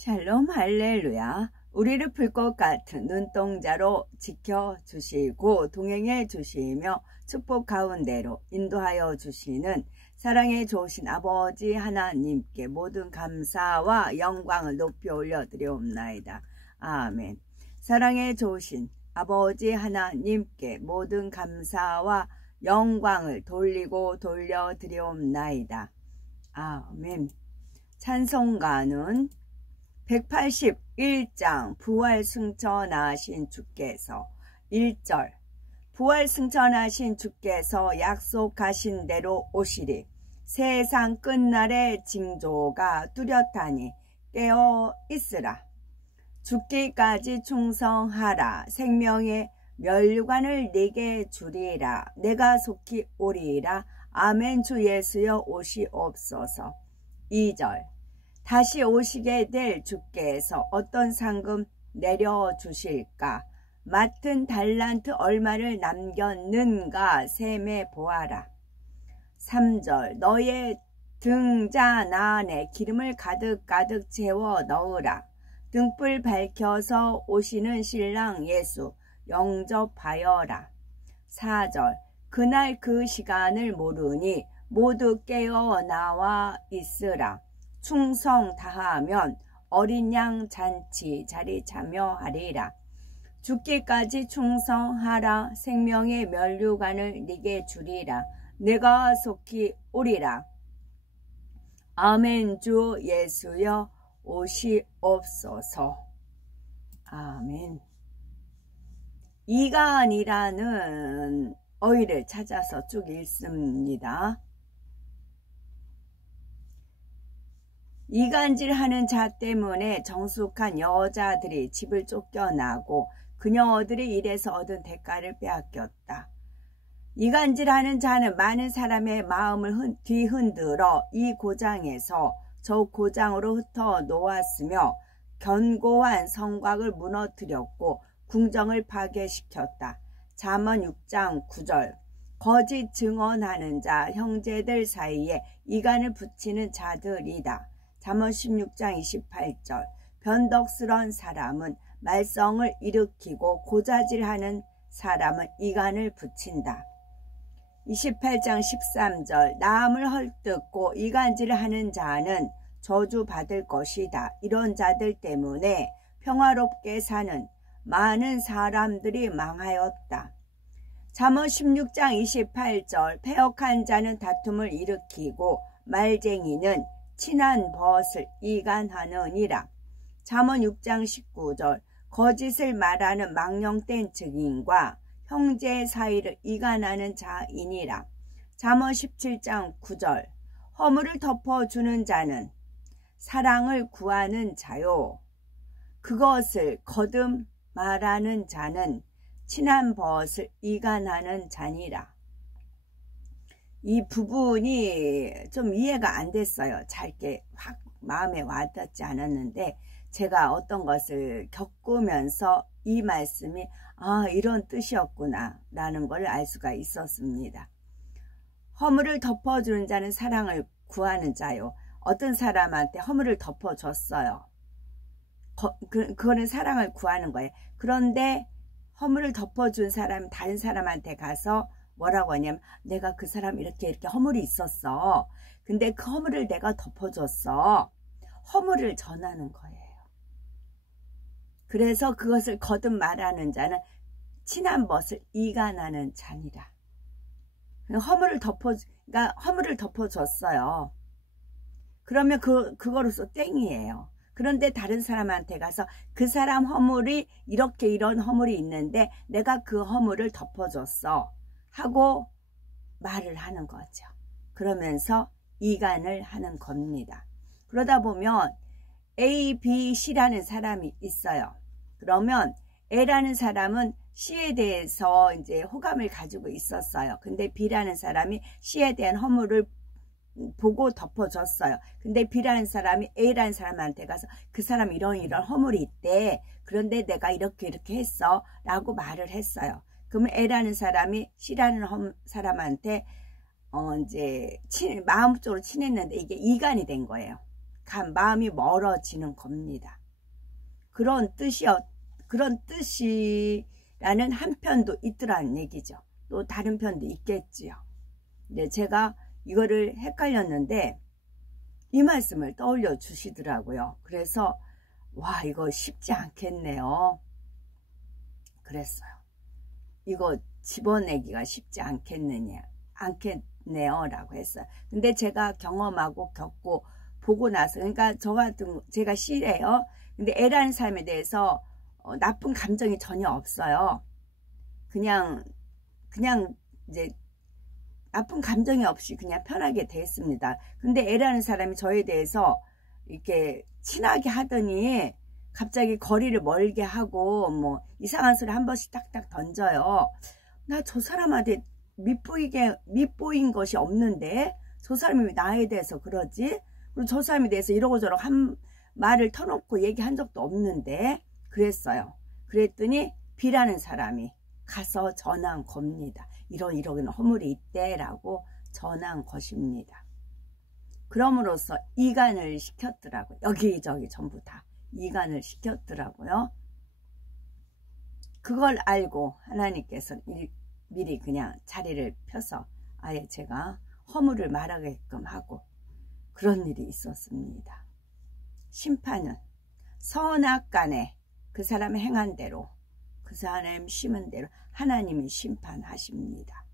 샬롬 할렐루야. 우리를 풀 것 같은 눈동자로 지켜주시고 동행해 주시며 축복 가운데로 인도하여 주시는 사랑에 좋으신 아버지 하나님께 모든 감사와 영광을 높이 올려드리옵나이다. 아멘. 사랑에 좋으신 아버지 하나님께 모든 감사와 영광을 돌려드리옵나이다. 아멘. 찬송가는 181장 부활승천하신 주께서 1절 부활승천하신 주께서 약속하신 대로 오시리. 세상 끝날의 징조가 뚜렷하니 깨어 있으라. 죽기까지 충성하라. 생명의 면류관을 네게 주리라. 내가 속히 오리라. 아멘. 주 예수여 오시옵소서. 2절 다시 오시게 될 주께서 어떤 상금 내려주실까? 맡은 달란트 얼마를 남겼는가 셈해 보아라. 3절 너의 등잔 안에 기름을 가득 채워 넣으라. 등불 밝혀서 오시는 신랑 예수 영접하여라. 4절 그날 그 시간을 모르니 모두 깨어 나와 있으라. 충성 다하면 어린 양 잔치 자리 참여하리라. 죽기까지 충성하라. 생명의 면류관을 네게 주리라. 내가 속히 오리라. 아멘. 주 예수여 오시옵소서. 아멘. 이간이라는 어휘를 찾아서 쭉 읽습니다. 이간질하는 자 때문에 정숙한 여자들이 집을 쫓겨나고 그녀들이 일에서 얻은 대가를 빼앗겼다. 이간질하는 자는 많은 사람의 마음을 뒤흔들어 이 고장에서 저 고장으로 흩어 놓았으며 견고한 성곽을 무너뜨렸고 궁정을 파괴시켰다. 잠언 6장 9절 거짓 증언하는 자 형제들 사이에 이간을 붙이는 자들이다. 잠언 16장 28절 변덕스러운 사람은 말썽을 일으키고 고자질하는 사람은 이간을 붙인다. 28장 13절 남을 헐뜯고 이간질하는 자는 저주받을 것이다. 이런 자들 때문에 평화롭게 사는 많은 사람들이 망하였다. 잠언 16장 28절 패역한 자는 다툼을 일으키고 말쟁이는 친한 벗을 이간하느니라. 잠언 6장 19절 거짓을 말하는 망령된 증인과 형제 사이를 이간하는 자이니라. 잠언 17장 9절 허물을 덮어주는 자는 사랑을 구하는 자요. 그것을 거듭 말하는 자는 친한 벗을 이간하는 자니라. 이 부분이 좀 이해가 안 됐어요. 잘게 확 마음에 와닿지 않았는데 제가 어떤 것을 겪으면서 이 말씀이 이런 뜻이었구나 라는 걸 알 수가 있었습니다. 허물을 덮어주는 자는 사랑을 구하는 자요. 어떤 사람한테 허물을 덮어줬어요. 그거는 사랑을 구하는 거예요. 그런데 허물을 덮어준 사람 다른 사람한테 가서 뭐라고 하냐면 내가 그 사람 이렇게 허물이 있었어. 근데 그 허물을 내가 덮어줬어. 허물을 전하는 거예요. 그래서 그것을 거듭 말하는 자는 친한 벗을 이간하는 자니라. 허물을 덮어줬어요. 그러면 그거로서 땡이에요. 그런데 다른 사람한테 가서 그 사람 허물이 이런 허물이 있는데 내가 그 허물을 덮어줬어 하고 말을 하는 거죠. 그러면서 이간을 하는 겁니다. 그러다 보면 A, B, C라는 사람이 있어요. 그러면 A라는 사람은 C에 대해서 이제 호감을 가지고 있었어요. 근데 B라는 사람이 C에 대한 허물을 보고 덮어줬어요. 근데 B라는 사람이 A라는 사람한테 가서 그 사람 이런 허물이 있대. 그런데 내가 이렇게 했어 라고 말을 했어요. 그러면 A라는 사람이 C라는 사람한테 이제 마음적으로 친했는데 이게 이간이 된 거예요. 마음이 멀어지는 겁니다. 그런 뜻이라는 한편도 있더라는 얘기죠. 또 다른 편도 있겠지요. 근데 제가 이거를 헷갈렸는데 이 말씀을 떠올려 주시더라고요. 그래서 와, 이거 쉽지 않겠네요. 그랬어요. 이거 집어내기가 쉽지 않겠네요 라고 했어요. 근데 제가 경험하고 겪고 보고 나서, 그러니까 저 같은, 제가 C래요. 근데 L라는 사람에 대해서 나쁜 감정이 전혀 없어요. 그냥 이제 나쁜 감정이 없이 그냥 편하게 됐습니다. 근데 L라는 사람이 저에 대해서 이렇게 친하게 하더니 갑자기 거리를 멀게 하고 뭐 이상한 소리 한 번씩 딱딱 던져요. 나 저 사람한테 밉보인 것이 없는데 저 사람이 왜 나에 대해서 그러지? 그리고 저 사람에 대해서 이러고저러고 한 말을 터놓고 얘기한 적도 없는데 그랬어요. 그랬더니 B라는 사람이 가서 전한 겁니다. 이런 허물이 있대라고 전한 것입니다. 그럼으로써 이간을 시켰더라고요. 여기저기 전부 다 이간을 시켰더라고요. 그걸 알고 하나님께서는 미리 그냥 자리를 펴서 아예 제가 허물을 말하게끔 하고 그런 일이 있었습니다. 심판은 선악간에 그 사람 행한 대로 그 사람 심은 대로 하나님이 심판하십니다.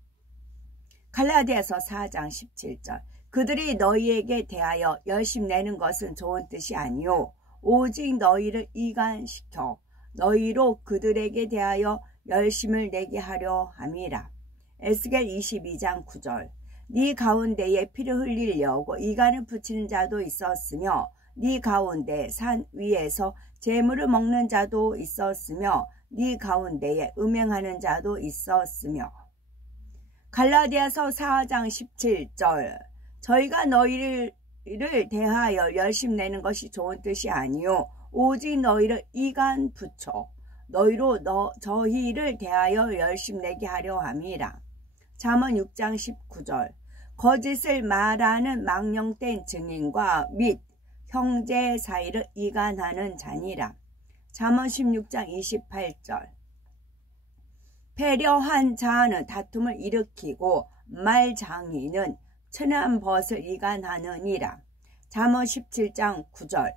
갈라디아서 4장 17절 그들이 너희에게 대하여 열심 내는 것은 좋은 뜻이 아니요 오직 너희를 이간시켜 너희로 그들에게 대하여 열심을 내게 하려 함이라. 에스겔 22장 9절 네 가운데에 피를 흘리려고 이간을 붙이는 자도 있었으며 네 가운데 산 위에서 재물을 먹는 자도 있었으며 네 가운데에 음행하는 자도 있었으며. 갈라디아서 4장 17절 저희가 너희를 대하여 열심 내는 것이 좋은 뜻이 아니요 오직 너희를 이간 붙여 너희로 저희를 대하여 열심 내게 하려 함이라. 잠언 6장 19절 거짓을 말하는 망령된 증인과 및 형제 사이를 이간하는 자니라. 잠언 16장 28절 배려한 자는 다툼을 일으키고 말장의는 천한 벗을 이간하느니라. 잠언 17장 9절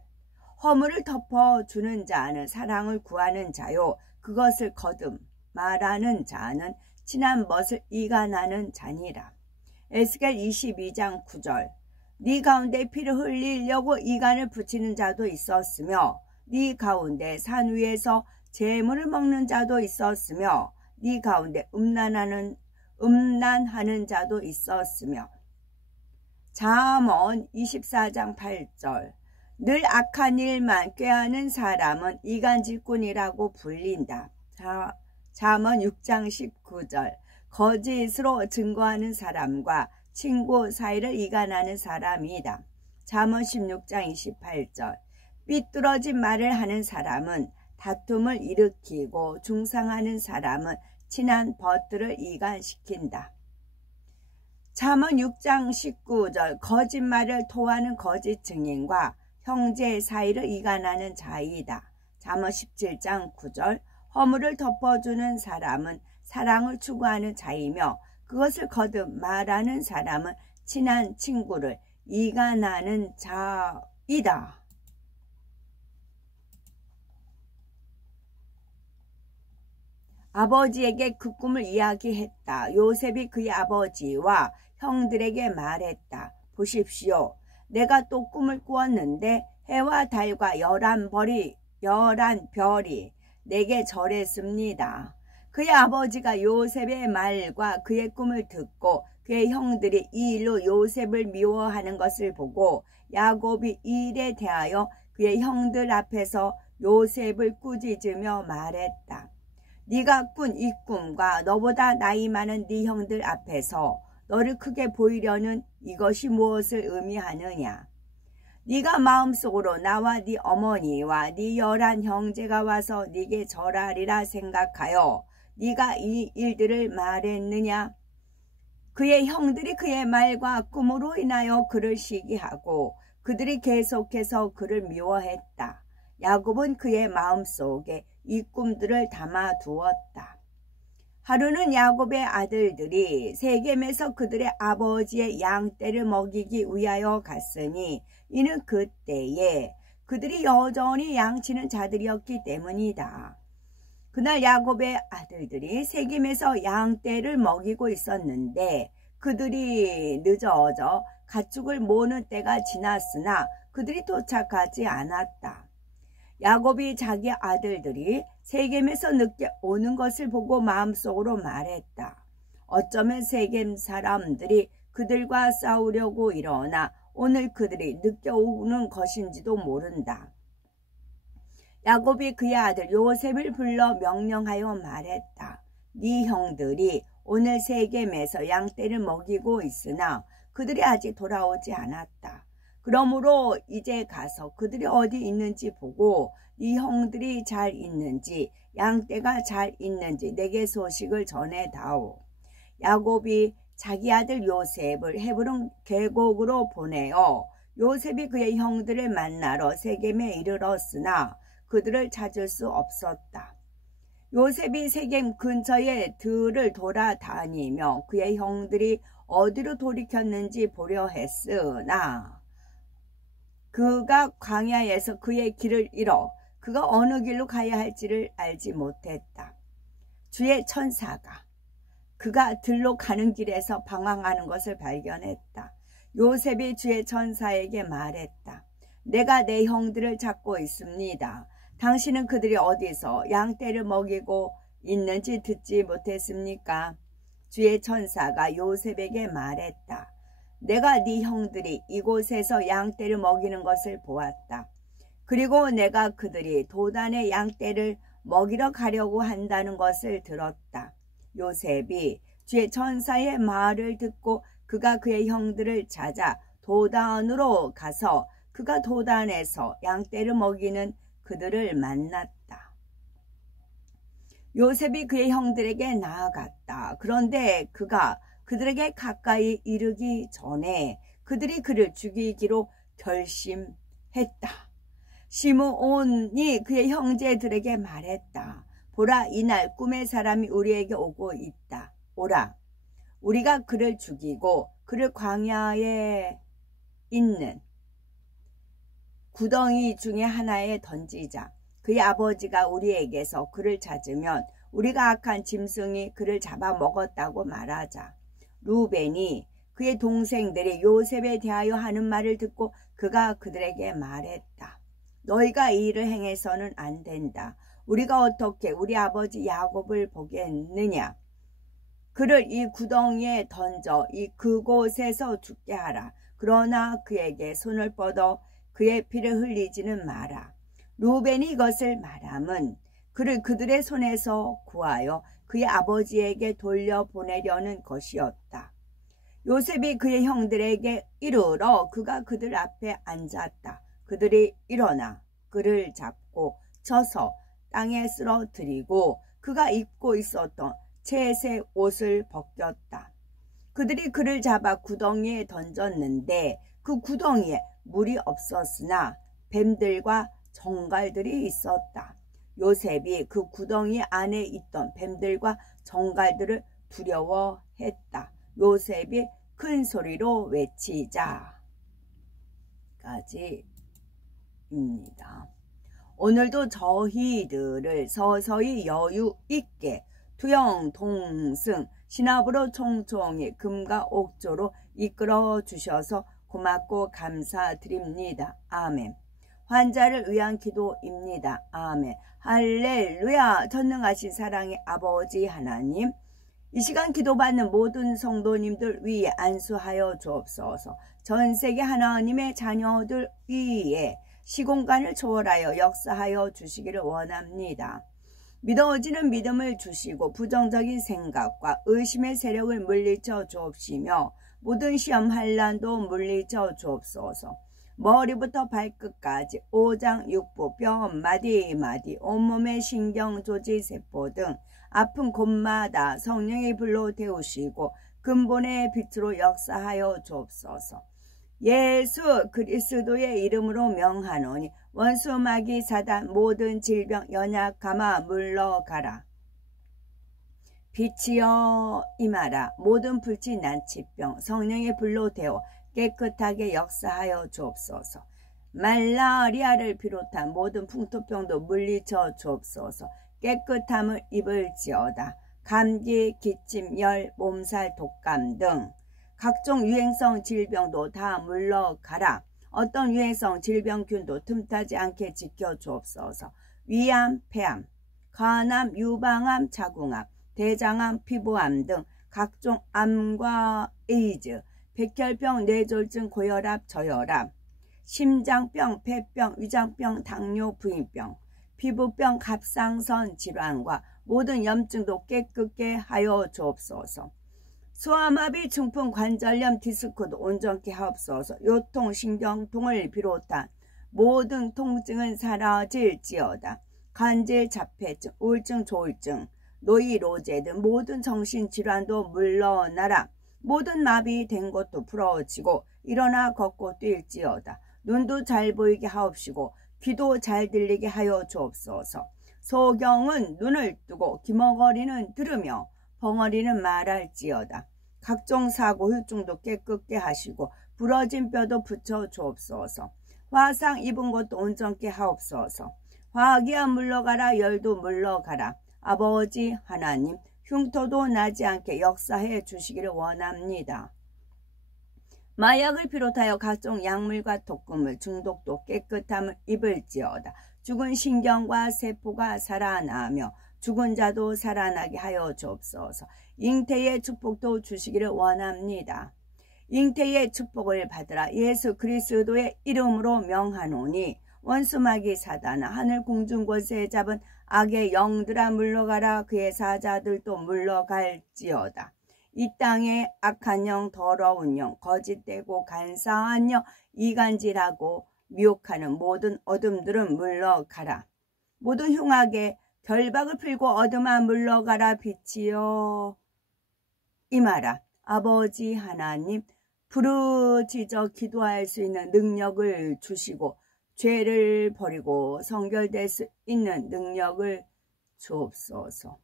허물을 덮어주는 자는 사랑을 구하는 자요 그것을 거듭 말하는 자는 친한 벗을 이간하는 자니라. 에스겔 22장 9절 네 가운데 피를 흘리려고 이간을 붙이는 자도 있었으며 네 가운데 산 위에서 재물을 먹는 자도 있었으며 네 가운데 음란하는 자도 있었으며. 잠언 24장 8절 늘 악한 일만 꾀하는 사람은 이간질꾼이라고 불린다. 잠언 6장 19절 거짓으로 증거하는 사람과 친구 사이를 이간하는 사람이다. 잠언 16장 28절 삐뚤어진 말을 하는 사람은 다툼을 일으키고 중상하는 사람은 친한 벗들을 이간시킨다. 잠언 6장 19절 거짓말을 토하는 거짓 증인과 형제 사이를 이간하는 자이다. 잠언 17장 9절 허물을 덮어주는 사람은 사랑을 추구하는 자이며 그것을 거듭 말하는 사람은 친한 친구를 이간하는 자이다. 아버지에게 그 꿈을 이야기했다. 요셉이 그의 아버지와 형들에게 말했다. 보십시오. 내가 또 꿈을 꾸었는데 해와 달과 11별이 내게 절했습니다. 그의 아버지가 요셉의 말과 그의 꿈을 듣고 그의 형들이 이 일로 요셉을 미워하는 것을 보고 야곱이 이 일에 대하여 그의 형들 앞에서 요셉을 꾸짖으며 말했다. 네가 꾼 이 꿈과 너보다 나이 많은 네 형들 앞에서 너를 크게 보이려는 이것이 무엇을 의미하느냐. 네가 마음속으로 나와 네 어머니와 네 11 형제가 와서 네게 절하리라 생각하여 네가 이 일들을 말했느냐. 그의 형들이 그의 말과 꿈으로 인하여 그를 시기하고 그들이 계속해서 그를 미워했다. 야곱은 그의 마음속에 이 꿈들을 담아두었다. 하루는 야곱의 아들들이 세겜에서 그들의 아버지의 양떼를 먹이기 위하여 갔으니 이는 그때에 그들이 여전히 양치는 자들이었기 때문이다. 그날 야곱의 아들들이 세겜에서 양떼를 먹이고 있었는데 그들이 늦어져 가축을 모는 때가 지났으나 그들이 도착하지 않았다. 야곱이 자기 아들들이 세겜에서 늦게 오는 것을 보고 마음속으로 말했다. 어쩌면 세겜 사람들이 그들과 싸우려고 일어나 오늘 그들이 늦게 오는 것인지도 모른다. 야곱이 그의 아들 요셉을 불러 명령하여 말했다. 네 형들이 오늘 세겜에서 양떼를 먹이고 있으나 그들이 아직 돌아오지 않았다. 그러므로 이제 가서 그들이 어디 있는지 보고 네 형들이 잘 있는지 양떼가 잘 있는지 내게 소식을 전해다오. 야곱이 자기 아들 요셉을 헤브론 계곡으로 보내어 요셉이 그의 형들을 만나러 세겜에 이르렀으나 그들을 찾을 수 없었다. 요셉이 세겜 근처의 들을 돌아다니며 그의 형들이 어디로 돌이켰는지 보려 했으나 그가 광야에서 그의 길을 잃어 그가 어느 길로 가야 할지를 알지 못했다. 주의 천사가 그가 들로 가는 길에서 방황하는 것을 발견했다. 요셉이 주의 천사에게 말했다. 내가 내 형들을 찾고 있습니다. 당신은 그들이 어디서 양떼를 먹이고 있는지 듣지 못했습니까? 주의 천사가 요셉에게 말했다. 내가 네 형들이 이곳에서 양떼를 먹이는 것을 보았다. 그리고 내가 그들이 도단의 양떼를 먹이러 가려고 한다는 것을 들었다. 요셉이 주의 천사의 말을 듣고 그가 그의 형들을 찾아 도단으로 가서 그가 도단에서 양떼를 먹이는 그들을 만났다. 요셉이 그의 형들에게 나아갔다. 그런데 그가 그들에게 가까이 이르기 전에 그들이 그를 죽이기로 결심했다. 시므온이 그의 형제들에게 말했다. 보라, 이날 꿈의 사람이 우리에게 오고 있다. 오라, 우리가 그를 죽이고 그를 광야에 있는 구덩이 중에 하나에 던지자. 그의 아버지가 우리에게서 그를 찾으면 우리가 악한 짐승이 그를 잡아먹었다고 말하자. 루벤이 그의 동생들이 요셉에 대하여 하는 말을 듣고 그가 그들에게 말했다. 너희가 이 일을 행해서는 안 된다. 우리가 어떻게 우리 아버지 야곱을 보겠느냐. 그를 이 구덩이에 던져 이 그곳에서 죽게 하라. 그러나 그에게 손을 뻗어 그의 피를 흘리지는 마라. 루벤이 이것을 말함은 그를 그들의 손에서 구하여 그의 아버지에게 돌려보내려는 것이었다. 요셉이 그의 형들에게 이르러 그가 그들 앞에 앉았다. 그들이 일어나 그를 잡고 쳐서 땅에 쓰러뜨리고 그가 입고 있었던 채색 옷을 벗겼다. 그들이 그를 잡아 구덩이에 던졌는데 그 구덩이에 물이 없었으나 뱀들과 정갈들이 있었다. 요셉이 그 구덩이 안에 있던 뱀들과 정갈들을 두려워했다. 요셉이 큰 소리로 외치자 까지입니다. 오늘도 저희들을 서서히 여유 있게 투영 동승 신압으로 총총히 금과 옥조로 이끌어 주셔서 고맙고 감사드립니다. 아멘. 환자를 위한 기도입니다. 아멘. 할렐루야. 전능하신 사랑의 아버지 하나님, 이 시간 기도받는 모든 성도님들 위에 안수하여 주옵소서. 전 세계 하나님의 자녀들 위에 시공간을 초월하여 역사하여 주시기를 원합니다. 믿어지는 믿음을 주시고 부정적인 생각과 의심의 세력을 물리쳐 주옵시며 모든 시험 환난도 물리쳐 주옵소서. 머리부터 발끝까지 오장 육부 뼈 마디마디 온몸의 신경 조직 세포 등 아픈 곳마다 성령의 불로 데우시고 근본의 빛으로 역사하여 주옵소서. 예수 그리스도의 이름으로 명하노니 원수 마귀 사단 모든 질병 연약 감아 물러가라. 빛이여 임하라. 모든 불치 난치병 성령의 불로 데워 깨끗하게 역사하여 주옵소서. 말라리아를 비롯한 모든 풍토병도 물리쳐 주옵소서. 깨끗함을 입을지어다. 감기, 기침, 열, 몸살, 독감 등 각종 유행성 질병도 다 물러가라. 어떤 유행성 질병균도 틈타지 않게 지켜주옵소서. 위암, 폐암, 간암, 유방암, 자궁암, 대장암, 피부암 등 각종 암과 에이즈, 백혈병, 뇌졸중, 고혈압, 저혈압, 심장병, 폐병, 위장병, 당뇨, 부인병, 피부병, 갑상선 질환과 모든 염증도 깨끗게 하여 주옵소서. 소아마비, 중풍, 관절염, 디스크도 온전케 하옵소서. 요통, 신경통을 비롯한 모든 통증은 사라질지어다. 관절 자폐증, 우울증, 조울증, 노이로제 등 모든 정신질환도 물러나라. 모든 마비된 것도 풀어지고 일어나 걷고 뛸지어다. 눈도 잘 보이게 하옵시고 귀도 잘 들리게 하여 주옵소서. 소경은 눈을 뜨고 기머거리는 들으며 벙어리는 말할지어다. 각종 사고 후증도 깨끗게 하시고 부러진 뼈도 붙여 주옵소서. 화상 입은 것도 온전케 하옵소서. 화기야 물러가라. 열도 물러가라. 아버지 하나님, 흉터도 나지 않게 역사해 주시기를 원합니다. 마약을 비롯하여 각종 약물과 독극물 중독도 깨끗함을 입을지어다. 죽은 신경과 세포가 살아나며 죽은 자도 살아나게 하여 주옵소서. 잉태의 축복도 주시기를 원합니다. 잉태의 축복을 받으라. 예수 그리스도의 이름으로 명하노니 원수마귀 사단아 하늘 공중 권세 잡은 악의 영들아 물러가라. 그의 사자들도 물러갈지어다. 이 땅에 악한 영, 더러운 영, 거짓되고 간사한 영, 이간질하고 미혹하는 모든 어둠들은 물러가라. 모든 흉악의 결박을 풀고 어둠아 물러가라. 빛이여 임하라. 아버지 하나님, 부르짖어 기도할 수 있는 능력을 주시고 죄를 버리고 성결될 수 있는 능력을 주옵소서.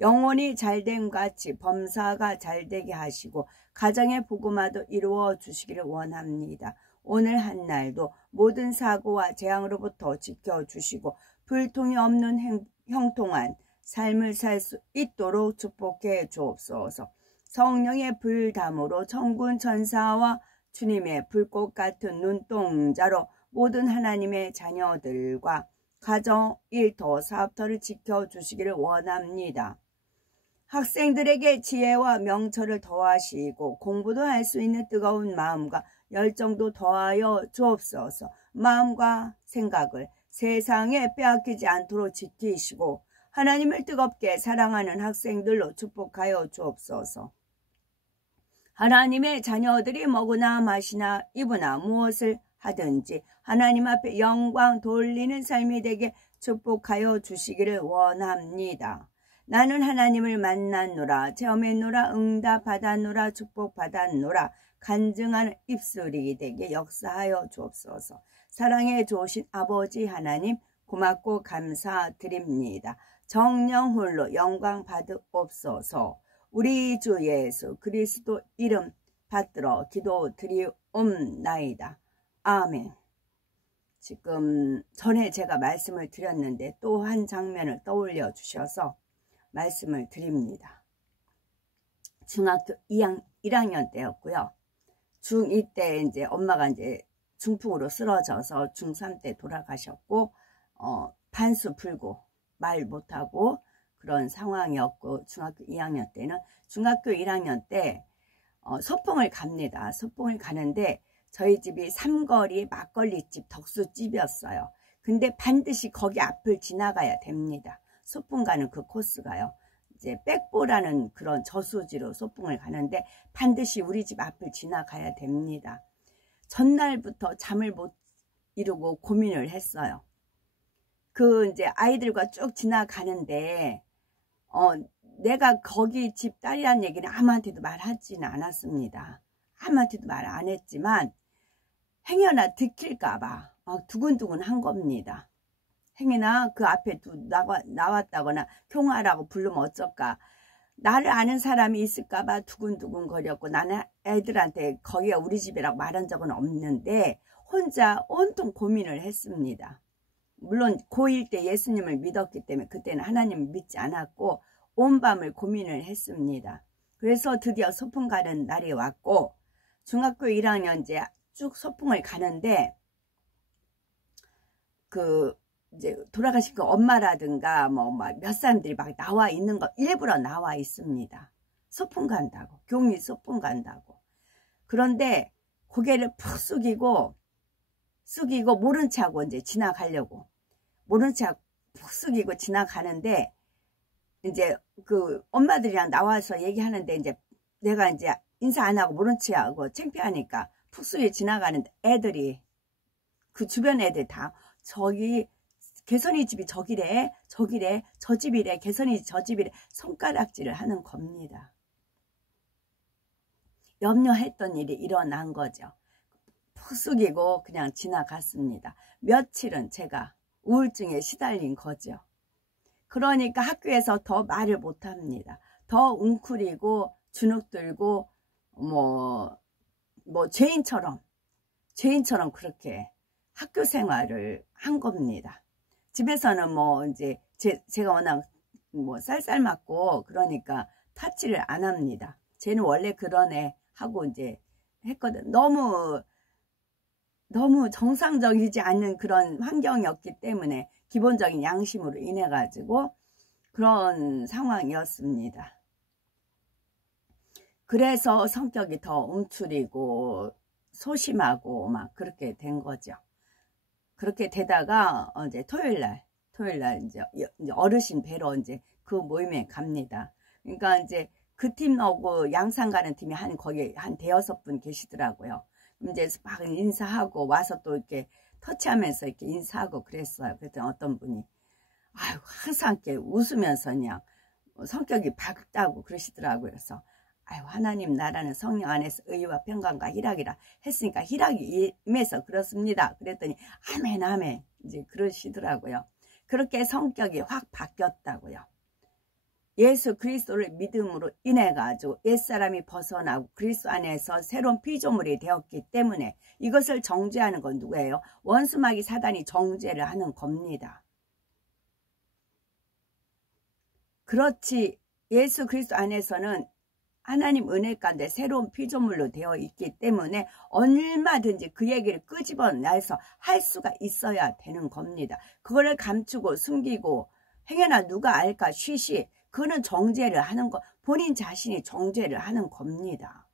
영혼이 잘됨 같이 범사가 잘되게 하시고 가정의 복음화도 이루어 주시기를 원합니다. 오늘 한날도 모든 사고와 재앙으로부터 지켜주시고 불통이 없는 형통한 삶을 살 수 있도록 축복해 주옵소서. 성령의 불담으로 천군 천사와 주님의 불꽃 같은 눈동자로 모든 하나님의 자녀들과 가정, 일터, 사업터를 지켜주시기를 원합니다. 학생들에게 지혜와 명철을 더하시고 공부도 할 수 있는 뜨거운 마음과 열정도 더하여 주옵소서. 마음과 생각을 세상에 빼앗기지 않도록 지키시고 하나님을 뜨겁게 사랑하는 학생들로 축복하여 주옵소서. 하나님의 자녀들이 먹으나 마시나 입으나 무엇을 하든지 하나님 앞에 영광 돌리는 삶이 되게 축복하여 주시기를 원합니다. 나는 하나님을 만났노라. 체험했노라. 응답 받았노라. 축복 받았노라. 간증하는 입술이 되게 역사하여 주옵소서. 사랑해 주신 아버지 하나님 고맙고 감사드립니다. 정령 홀로 영광 받으옵소서. 우리 주 예수 그리스도 이름 받들어 기도 드리옵나이다. 아멘. 지금 전에 제가 말씀을 드렸는데 또 한 장면을 떠올려 주셔서 말씀을 드립니다. 중학교 1학년 때였고요. 중2 때 이제 엄마가 이제 중풍으로 쓰러져서 중3 때 돌아가셨고, 판수 풀고 말 못하고 그런 상황이었고, 중학교 2학년 때는 중학교 1학년 때 소풍을 갑니다. 소풍을 가는데 저희 집이 삼거리 막걸리집 덕수집이었어요. 근데 반드시 거기 앞을 지나가야 됩니다. 소풍 가는 그 코스가요. 이제 백보라는 그런 저수지로 소풍을 가는데 반드시 우리 집 앞을 지나가야 됩니다. 전날부터 잠을 못 이루고 고민을 했어요. 그 이제 아이들과 쭉 지나가는데 내가 거기 집 딸이란 얘기는 아무한테도 말하지는 않았습니다. 아무한테도 말 안 했지만 행여나 들킬까봐 두근두근 한 겁니다. 행여나 그 앞에 나왔다거나 경화라고 부르면 어쩔까. 나를 아는 사람이 있을까봐 두근두근 거렸고, 나는 애들한테 거기가 우리 집이라고 말한 적은 없는데 혼자 온통 고민을 했습니다. 물론 고1 때 예수님을 믿었기 때문에 그때는 하나님을 믿지 않았고 온 밤을 고민을 했습니다. 그래서 드디어 소풍 가는 날이 왔고, 중학교 1학년제 쭉 소풍을 가는데 이제 돌아가신 그 엄마라든가 몇 사람들이 막 나와 있는 거 일부러 나와 있습니다. 소풍 간다고, 교미 소풍 간다고. 그런데 고개를 푹 숙이고 모른 척하고 이제 지나가려고, 모른 척 푹 숙이고 지나가는데, 이제 그 엄마들이랑 나와서 얘기하는데 이제 내가 이제 인사 안 하고 모른 척하고 창피하니까 푹 숙이고 지나가는데 애들이, 그 주변 애들 다 저기 개선이 집이 저기래, 저 집이래, 개선이 저 집이래, 손가락질을 하는 겁니다. 염려했던 일이 일어난 거죠. 푹 숙이고 그냥 지나갔습니다. 며칠은 제가 우울증에 시달린 거죠. 그러니까 학교에서 더 말을 못합니다. 더 웅크리고 주눅들고 죄인처럼 그렇게 학교 생활을 한 겁니다. 집에서는 이제 제가 워낙 쌀쌀맞고 그러니까 타치를 안 합니다. 쟤는 원래 그런 애 하고 이제 했거든. 너무 정상적이지 않는 그런 환경이었기 때문에 기본적인 양심으로 인해 가지고 그런 상황이었습니다. 그래서 성격이 더 움츠리고 소심하고 막 그렇게 된 거죠. 그렇게 되다가 이제 토요일날 이제 어르신 뵈러 이제 그 모임에 갑니다. 그러니까 이제 그 팀하고 양산 가는 팀이 거기 한 대여섯 분 계시더라고요. 이제 막 인사하고 와서 또 이렇게 터치하면서 이렇게 인사하고 그랬어요. 그랬더니 어떤 분이 항상 이렇게 웃으면서 그냥 성격이 밝다고 그러시더라고요. 그래서 하나님 나라는 성령 안에서 의와 평강과 희락이라 했으니까 희락이 임해서 그렇습니다. 그랬더니 아멘 이제 그러시더라고요. 그렇게 성격이 확 바뀌었다고요. 예수 그리스도를 믿음으로 인해 가지고 옛사람이 벗어나고 그리스도 안에서 새로운 피조물이 되었기 때문에 이것을 정죄하는 건 누구예요? 원수마귀 사단이 정죄를 하는 겁니다. 그렇지, 예수 그리스도 안에서는 하나님 은혜 가운데 새로운 피조물로 되어 있기 때문에 얼마든지 그 얘기를 끄집어내서 할 수가 있어야 되는 겁니다. 그거를 감추고 숨기고 행여나 누가 알까 쉬쉬, 그거는 정죄를 하는 거, 본인 자신이 정죄를 하는 겁니다.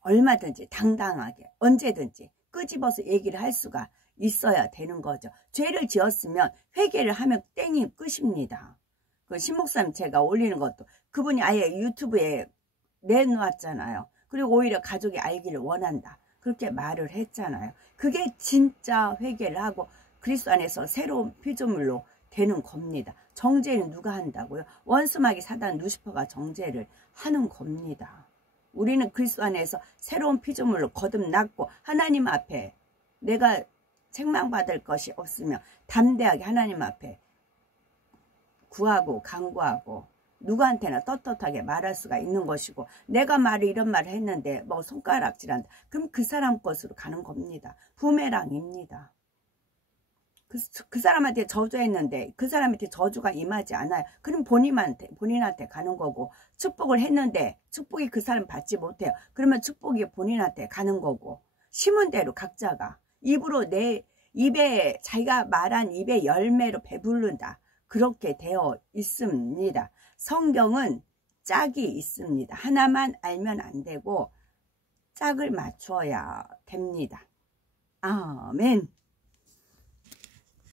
얼마든지 당당하게 언제든지 끄집어서 얘기를 할 수가 있어야 되는 거죠. 죄를 지었으면 회개를 하면 땡이 끝입니다. 그 신목사님 제가 올리는 것도 그분이 아예 유튜브에 내놓았잖아요. 그리고 오히려 가족이 알기를 원한다, 그렇게 말을 했잖아요. 그게 진짜 회개를 하고 그리스도 안에서 새로운 피조물로 되는 겁니다. 정죄는 누가 한다고요? 원수마귀 사단 루시퍼가 정죄를 하는 겁니다. 우리는 그리스도 안에서 새로운 피조물로 거듭났고 하나님 앞에 내가 책망받을 것이 없으며 담대하게 하나님 앞에 구하고 간구하고 누구한테나 떳떳하게 말할 수가 있는 것이고, 내가 이런 말을 했는데 손가락질한다, 그럼 그 사람 것으로 가는 겁니다. 부메랑입니다. 그 사람한테 저주했는데 그 사람한테 저주가 임하지 않아요. 그럼 본인한테 가는 거고, 축복을 했는데 축복이 그 사람 받지 못해요. 그러면 축복이 본인한테 가는 거고, 심은 대로 각자가 내 입에 자기가 말한 입의 열매로 배부른다, 그렇게 되어 있습니다. 성경은 짝이 있습니다. 하나만 알면 안 되고 짝을 맞춰야 됩니다. 아멘.